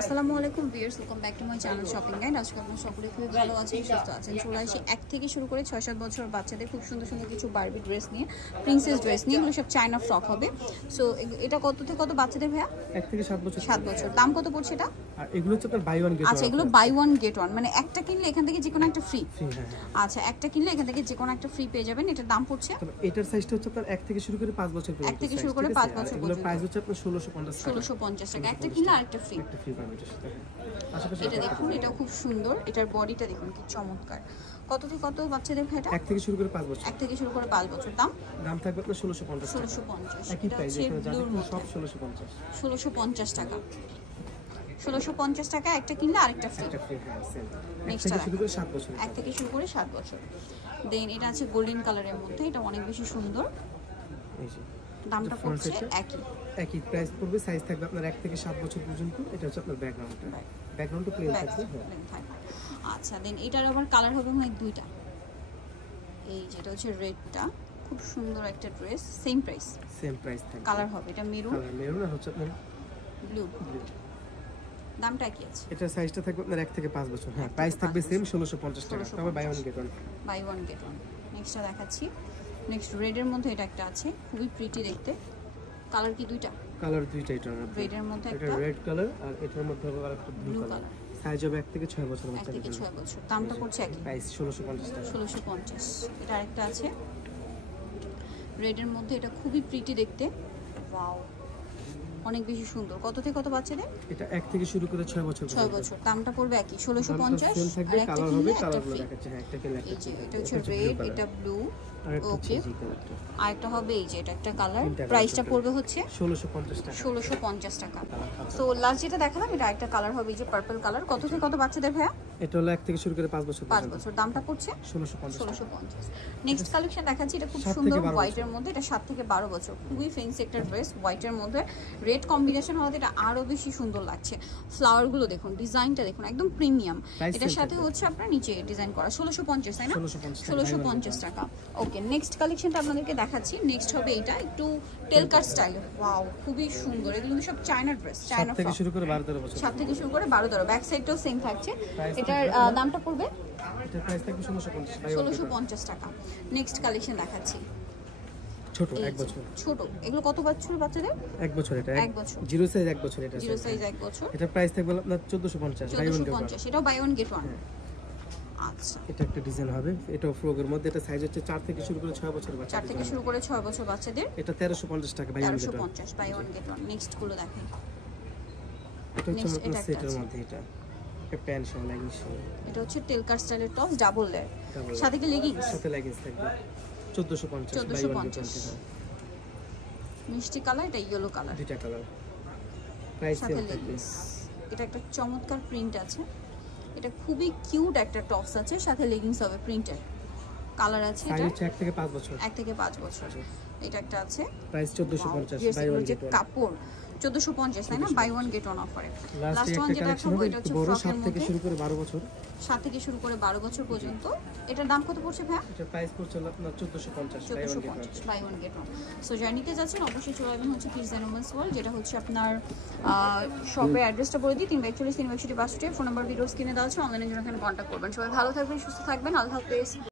আসসালামু আলাইকুম viewers, welcome back to my channel shopping guide. আজকে আপনারা সকলে খুবই ভালো আছেন, সুস্থ আছেন। চলে আসি 1 থেকে শুরু করে 6-7 বছর বাচ্চাদের খুব সুন্দর সুন্দর কিছু বারবি ড্রেস নিয়ে, প্রিন্সেস ড্রেস নিয়ে। এগুলো সব চায়না ফ্রক হবে। সো এটা কত থেকে কত বাচ্চাদের ভাইয়া? 1 থেকে 7 বছর। 7 বছর। দাম কত পড়ছে এটা? আর এগুলো হচ্ছে আপনার বাই ওয়ান গেট ওয়ান। আচ্ছা, এগুলো বাই ওয়ান গেট ওয়ান, মানে একটা কিনলে এখান থেকে যে কোনো একটা ফ্রি। আচ্ছা, একটা কিনলে এখান থেকে যে কোনো একটা ফ্রি পেয়ে যাবেন। এটার দাম পড়ছে, তবে এটার সাইজটা হচ্ছে আপনার 1 থেকে শুরু করে 5 বছর পর্যন্ত। 1 থেকে শুরু করে 5 বছর পর্যন্ত। প্রাইস হচ্ছে আপনার 1650 টাকা। 1650 টাকা। একটা কিনলে আরেকটা ফ্রি। একটা ফ্রি পাবেন এটার সাথে। এটা দেখুন, এটা খুব সুন্দর। এটার বডিটা দেখুন কি চমৎকার। কত থেকে কত বাচ্চাদের ভাইটা? 1 থেকে শুরু করে 5 বছর। 1 থেকে শুরু করে 5 বছর। দাম থাকবে আপনার 1650 টাকা। 1650। একই প্রাইস, এখানে জানেন সব 1650। 1650 টাকা। 1650 টাকা একটা কিনলে আরেকটা ফ্রি। একটা ফ্রি, হ্যাঁ সেম। নেক্সট থেকে শুরু করে 7 বছর। 1 থেকে শুরু করে 7 বছর। দেন এটা আছে গোল্ডেন কালারের মধ্যে, এটা অনেক বেশি সুন্দর। এই যে দামটা পড়ছে একই প্রাইস পড়বে। সাইজ থাকবে আপনার 1 থেকে 7 বছর পর্যন্ত। এটা হচ্ছে আপনার ব্যাকগ্রাউন্ডটা প্লেন থাকবে। আচ্ছা, দেন এটার আবার কালার হবে মানে দুইটা। এই যেটা হচ্ছে রেডটা, খুব সুন্দর একটা ড্রেস। সেম প্রাইস থাকবে। কালার হবে এটা মেরুন আর হচ্ছে আপনার ব্লু। দামটা কি আছে? এটা সাইজটা থাকবে আপনার 1 থেকে 5 বছর। হ্যাঁ, প্রাইস থাকবে সেম 1650 টাকা। তবে buy one get one. Buy one get one. নেক্সটটা দেখাচ্ছি। নেক্সট রেডের মধ্যে এটা একটা আছে, খুবই প্রিটি দেখতে। কালার কি দুইটা? কালার দুইটা। এটার মধ্যে রেডের মধ্যে একটা রেড কালার, আর এটার মধ্যে আবার একটা ব্লু কালার। সাইজ হবে 1 থেকে 6 বছর বাচ্চাদের। 1 থেকে 6 বছর। দামটা পড়ছে একই, প্রাইস 1650 টাকা। 1650। এটা আরেকটা আছে রেডের মধ্যে, এটা খুবই প্রিটি দেখতে। ওয়াও, অনেক বেশি সুন্দর। কত থেকে কত বাচ্চাদের? এটা 1 থেকে শুরু করে 6 বছর। 6 বছর। দামটা পড়বে একই, 1650। আর একটা কালার হবে, কালারগুলো দেখাচ্ছি। হ্যাঁ, একটা কিনলে এই যে এটা হচ্ছে রেড, এটা ব্লু। ওকে, আরেকটা হবে এই যে এটা একটা কালার। প্রাইসটা পড়বে হচ্ছে 1650 টাকা। 1650 টাকা। সো লাস্ট যেটা দেখালাম এটা আরেকটা কালার হবে, এই যে পার্পল কালার। কত থেকে কত বাচ্চাদের ভাইয়া? এটা হলো 1 থেকে শুরু করে 5 বছর। 5 বছর। দামটা পড়ছে 1650। নেক্সট কালেকশন দেখাচ্ছি, এটা খুব সুন্দর হোয়াইটের মধ্যে। এটা 7 থেকে 12 বছর। খুবই ফ্যান্সি একটা ড্রেস, হোয়াইটের মধ্যে রেড কম্বিনেশন হওয়াতে এটা আরো বেশি সুন্দর লাগছে। ফ্লাওয়ার গুলো দেখুন, ডিজাইনটা দেখুন, একদম প্রিমিয়াম। এটার সাথে হচ্ছে আপনার নিচে ডিজাইন করা। 1650 তাই না? 1650 টাকা। ওকে, নেক্সট কালেকশনটা আপনাদেরকে দেখাচ্ছি। নেক্সট হবে এটা একটু টেলকার স্টাইল। ওয়াও, খুবই সুন্দর। এগুলো সব চায়না ড্রেস, চায়না থেকে শুরু করে 12-13 বছর। 7 থেকে শুরু করে 12-13। ব্যাক সাইডটাও সেম থাকছে। এটার দামটা পড়বে, এটার প্রাইস থাকবে 1650 টাকা। নেক্সট কালেকশন দেখাচ্ছি, ছোট 1 বছর। ছোট। এগুলো কত বছর বাচ্চাদের? 1 বছর। এটা 1 বছর। জিরো সাইজ 1 বছর। এটা জিরো সাইজ 1 বছর। এটা প্রাইস থাকবে আপনার 1450। 1450। এটাও বাই ওয়ান গেট ওয়ান। আচ্ছা, এটা একটা ডিজাইন হবে, এটাও ফ্রকের মধ্যে। এটা সাইজ হচ্ছে 4 থেকে শুরু করে 6 বছর বাচ্চা। 4 থেকে শুরু করে 6 বছর বাচ্চাদের। এটা 1350 টাকা buy one get one. 1350 buy one get one. Next গুলো দেখেন। এটা হচ্ছে আপনার সেটের মধ্যে। এটা একটা প্যান্ট সহ লেগিংস। এটা হচ্ছে টেলকার স্টাইলের টপ, ডাবল লেয়ার, সাথে কি লেগিংস? সাথে লেগিংস থাকবে। 1450 বাই ওয়ান গেট ওয়ান। মিষ্টি কালার, এটা ইয়েলো কালার। দুইটা কালার। প্রাইস সেম থাকবে। এটা একটা চমৎকার প্রিন্ট আছে। এটা খুবই কিউট একটা টপস আছে, সাথে লেগিংস হবে প্রিন্টের। কালার আছে এটা। সাইজ 1 থেকে 5 বছর। 1 থেকে 5 বছর। এটা একটা আছে, price 1450 buy one get one. কাপড় 1450 তাই না? বাই ওয়ান গেট ওয়ান অফারে। লাস্ট ওয়ান যেটা দেখাবো এটা হচ্ছে বড়, ফ্রকের 7 মধ্যে। থেকে শুরু করে 12 বছর। 7 থেকে শুরু করে 12 বছর পর্যন্ত। এটার দাম কত পড়ছে ভাই? এটা প্রাইস পড়ছে আপনার 1450 buy one get one. So জার্নিতে যাচ্ছেন অবশ্যই চলে আসবেন হচ্ছে কিডস এন্ড উমেন্স ওয়ার্ল্ড, যেটা হচ্ছে আপনার শপের অ্যাড্রেসটা বলে দিই। 342 362 ফোন নাম্বার ভিডিও স্ক্রিনে দেওয়া আছে। অনলাইনে জন্য এখানে কন্ট্যাক্ট করবেন। সবাই ভালো থাকবেন, সুস্থ থাকবেন। আল্লাহ হাফেজ।